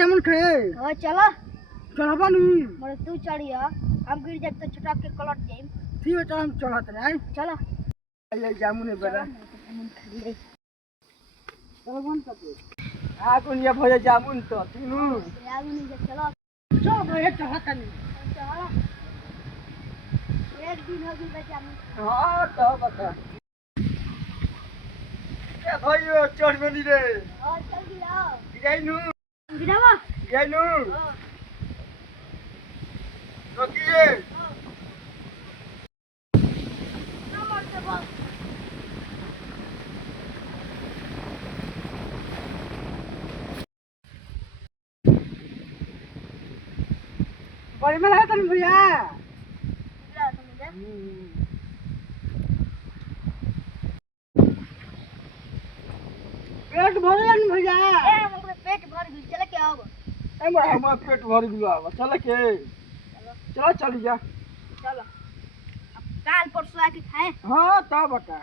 जामुन खाए हां चलो चल बानू मोरे तू चढ़िया हम गिर जाए तो छटक के कलट जाई ठीक है चल हम चलत नहीं चलो ये जामुन है बड़ा चलो बन सके आ कोन ये भजे जामुन तो तीनू जामुन जे चलो चल भजे चलत नहीं चलो एक दिन हो गई जामुन हां तो बता ए भाइयो चढ़ बनी रे हां चल गिरा गिराइनु गिरावा गिराइनु हां रोकिए नंबर से बोल बड़ी में लगा तनी भैया गिरा समझे पेट भर गया भैया ए हमरे पेट भर गई चले के आओ हमारा पेट भर गया चल के चलो चल जा चलो अब काल परसों आके खाए हाँ तब बता